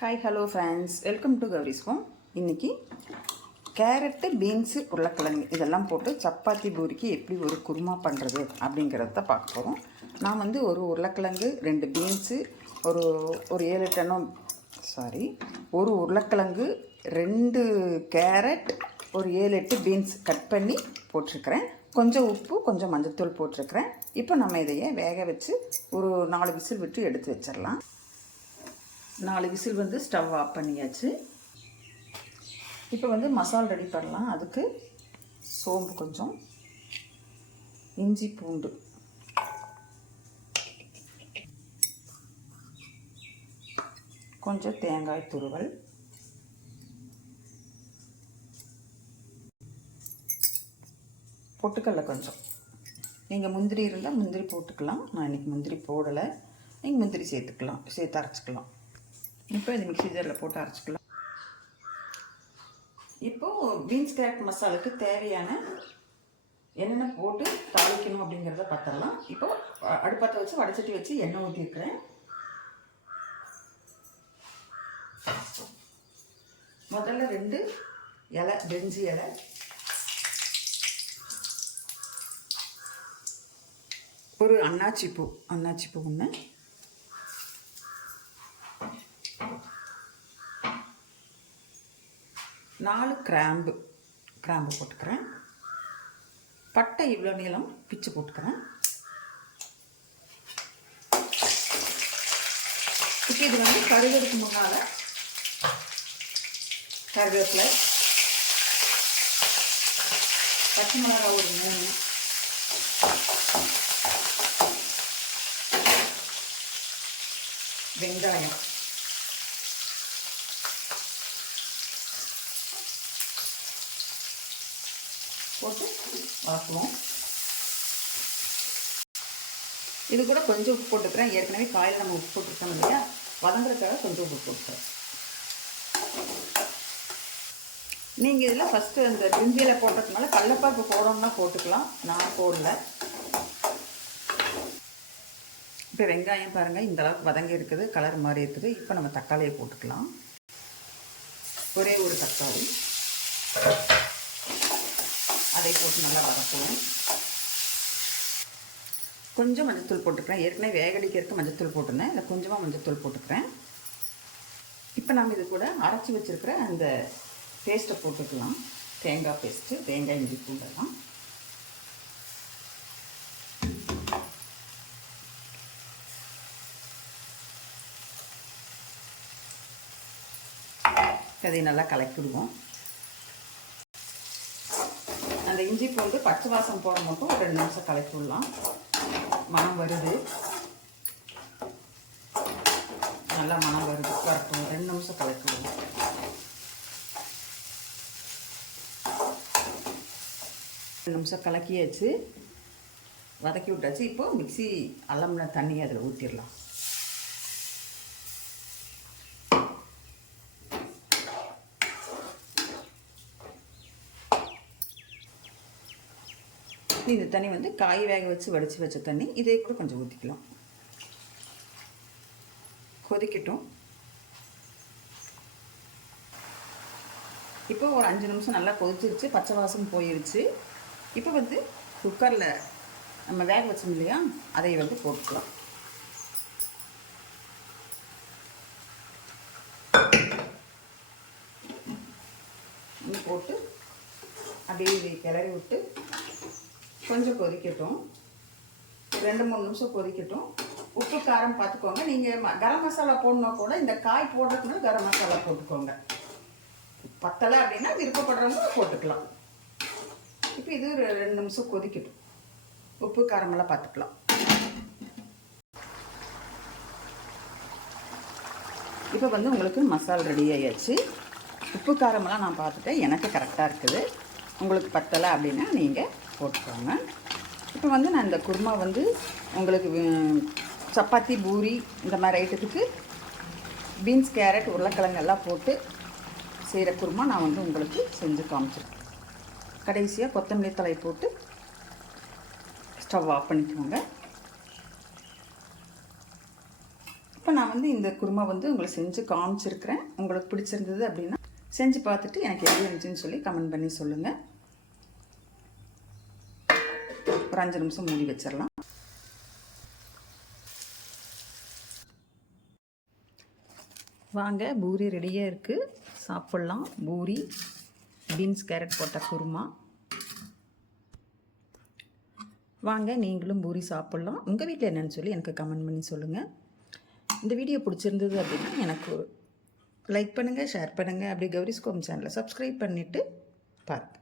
Hi hello friends, welcome to Gowri's home. இன்றைக்கி carrot, beans, உருளைக்கிழங்கு இதெல்லாம் போட்டு சப்பாத்தி பூரிக்கு எப்படி ஒரு குருமா பண்ணுறது அப்படிங்கிறத பார்க்க போகிறோம். நான் வந்து ஒரு உருளைக்கிழங்கு, 2 பீன்ஸு, ஒரு 7-8 எண்ணம் ஒரு உருளைக்கிழங்கு, 2 கேரட், ஒரு 7-8 பீன்ஸ் கட் பண்ணி போட்டிருக்கிறேன். கொஞ்சம் உப்பு, கொஞ்சம் மஞ்சத்தூள் போட்டிருக்கிறேன். இப்போ நம்ம இதையே வேக வச்சு ஒரு 4 விசில் விட்டு எடுத்து வச்சிடலாம். 4 விசில் வந்து ஸ்டவ் ஆஃப் பண்ணியாச்சு. இப்போ வந்து மசாலா ரெடி பண்ணலாம். அதுக்கு சோம்பு கொஞ்சம், இஞ்சி பூண்டு, கொஞ்சம் தேங்காய் துருவல், பொட்டுக்கடலை கொஞ்சம். நீங்கள் முந்திரி இருந்தால் முந்திரி போட்டுக்கலாம். நான் இன்றைக்கி முந்திரி போடலை. நீங்கள் முந்திரி சேர்த்து அரைச்சிக்கலாம். இப்போ இது மிக்ஸி ஜாரில் போட்டு அரைச்சிக்கலாம். இப்போது பீன்ஸ் கேரட் மசாலுக்கு தேவையான என்னென்ன போட்டு தாளிக்கணும் அப்படிங்கிறத பார்த்துடலாம். இப்போது அடுப்பத்தை வச்சு வடைச்சட்டி வச்சு எண்ணெய் ஊற்றிருக்கிறேன். முதல்ல 2 இலை, பிரிஞ்சி இலை, ஒரு அன்னாச்சி பூ ஒன்று, 4 கிராம்பு போட்டுக்கிறேன். பட்டை இவ்வளோ நீளம் பிச்சு போட்டுக்கிறேன். இப்போ இது வந்து கருவேப்பிலைக்கு முன்னால் கருவேப்பிலை, பச்சை மிளகா ஒரு 3, வெங்காயம், போட்டு வதக்குவோம். இது கூட கொஞ்சம் உப்பு போட்டுக்கிறேன். ஏற்கனவே காயில் நம்ம உப்பு போட்டுருக்கோம் இல்லையா, வதங்குறதுக்காக கொஞ்சம் உப்பு போட்டுக்கிறேன். நீங்கள் இதில் ஃபஸ்ட்டு அந்த பிரிஞ்சியில் போட்டதுனால கடலைப்பருப்பு போடணும்னா போட்டுக்கலாம். நான் போடல. இப்போ வெங்காயம் பாருங்கள், இந்த அளவுக்கு வதங்கி இருக்குது, கலர் மாதிரி இருக்குது. இப்போ நம்ம தக்காளியை போட்டுக்கலாம். ஒரே ஒரு தக்காளி, அதை போட்டு நல்லா வதக்குவோம். கொஞ்சம் மஞ்சத்தூள் போட்டுக்கிறேன். ஏற்கனவே வேகடிக்கிறதுக்கு மஞ்சத்தூள் போட்டிருந்தேன். இல்லை கொஞ்சமாக மஞ்சத்தூள் போட்டுக்கிறேன். இப்போ நம்ம இது கூட அரைச்சி வச்சுருக்கிற அந்த பேஸ்ட்டை போட்டுக்கலாம். தேங்காய் பேஸ்ட்டு, தேங்காய் இஞ்சி பூண்டெல்லாம். அதை நல்லா கலக்கிடுவோம். அந்த இஞ்சி பூண்டு பச்சை வாசம் போட மட்டும் ஒரு 2 நிமிஷம் கலக்கி விடலாம். மணம் வருது, நல்லா மணம் வருது, வரட்டும். 2 நிமிஷம் கலக்கி விடுவோம். நிமிஷம் கலக்கியாச்சு, வதக்கி விட்டாச்சு. இப்போது மிக்ஸி அலம்பின தண்ணி அதில் ஊற்றிடலாம். இந்த தண்ணி வந்து காய் வேக வச்சு வடித்து வச்ச தண்ணி. இதே கூட கொஞ்சம் ஊற்றிக்கலாம். கொதிக்கட்டும். இப்போ ஒரு 5 நிமிஷம் நல்லா கொதிச்சிருச்சு, பச்சை வாசம் போயிடுச்சு. இப்போ வந்து குக்கரில் நம்ம வேக வச்சோம் இல்லையா, அதை வந்து போட்டுக்கலாம். போட்டு அப்படியே கிளறி விட்டு கொஞ்சம் கொதிக்கட்டும். 2-3 நிமிஷம் கொதிக்கட்டும். உப்பு காரம் பார்த்துக்கோங்க. நீங்கள் கரம் மசாலா போடணுன்னா கூட இந்த காய் போடுறதுக்குன்னா கரம் மசாலா போட்டுக்கோங்க. பத்தலை அப்படின்னா விருப்பப்படுறவங்க போட்டுக்கலாம். இப்போ இது 2 நிமிஷம் கொதிக்கட்டும். உப்பு காரமெல்லாம் பார்த்துக்கலாம். இப்போ வந்து உங்களுக்கு மசாலா ரெடி ஆகியாச்சு. உப்பு காரமெல்லாம் நான் பார்த்துட்டேன், எனக்கு கரெக்டாக இருக்குது. உங்களுக்கு பத்தலை அப்படின்னா நீங்கள் போட்டுக்கோங்க. இப்போ வந்து நான் இந்த குருமா வந்து உங்களுக்கு சப்பாத்தி, பூரி இந்த மாதிரி ஐட்டத்துக்கு பீன்ஸ், கேரட், உருளைக்கிழங்கு எல்லாம் போட்டு செய்கிற குருமா நான் வந்து உங்களுக்கு செஞ்சு காமிச்சிருக்கேன். கடைசியாக கொத்தமல்லி தழை போட்டு ஸ்டவ் ஆஃப் பண்ணிக்கோங்க. இப்போ நான் வந்து இந்த குருமா வந்து உங்களுக்கு செஞ்சு காமிச்சிருக்கிறேன். உங்களுக்கு பிடிச்சிருந்தது அப்படின்னா செஞ்சு பார்த்துட்டு எனக்கு எப்படி இருந்துச்சுன்னு சொல்லி கமெண்ட் பண்ணி சொல்லுங்கள். ஒரு 5 நிமிஷம் மூடி வச்சிடலாம். வாங்க, பூரி ரெடியாக இருக்குது, சாப்பிட்லாம். பூரி, பீன்ஸ் கேரட் போட்ட குருமா. வாங்க நீங்களும் பூரி சாப்பிட்லாம். உங்கள் வீட்டில் என்னென்னு சொல்லி எனக்கு கமெண்ட் பண்ணி சொல்லுங்கள். இந்த வீடியோ பிடிச்சிருந்தது அப்படின்னா எனக்கு லைக் பண்ணுங்கள், ஷேர் பண்ணுங்கள். அப்படி கௌரிஸ் ஹோம் சேனலை சப்ஸ்கிரைப் பண்ணிவிட்டு பாருங்கள்.